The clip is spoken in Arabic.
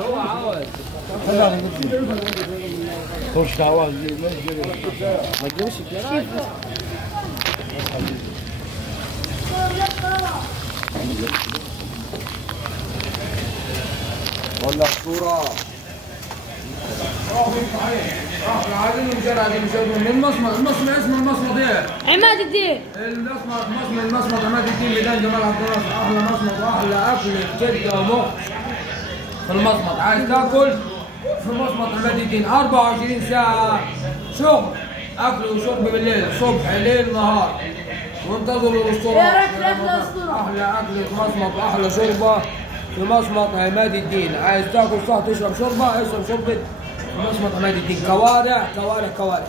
هو عاوز خش عاوز ما تجيبش الجراج. ولا صورة عايزين من المصمت اسمه المصمت ايه؟ عماد الدين. المصمت عماد الدين ميدان جمال عبد الناصر. احلى مصمت واحلى اكل كبده ومخ في المصمت. عايز تاكل في مصمت عماد الدين 24 ساعه شغل، اكل وشرب بالليل، صبح ليل نهار. وانتظروا الاسطوره. احلى اكل في مصمت واحلى شوربه في مصمت عماد الدين. عايز تاكل صح تشرب شوربه، اشرب شوربه في مصمت عماد الدين. كوارع كوارع كوارع.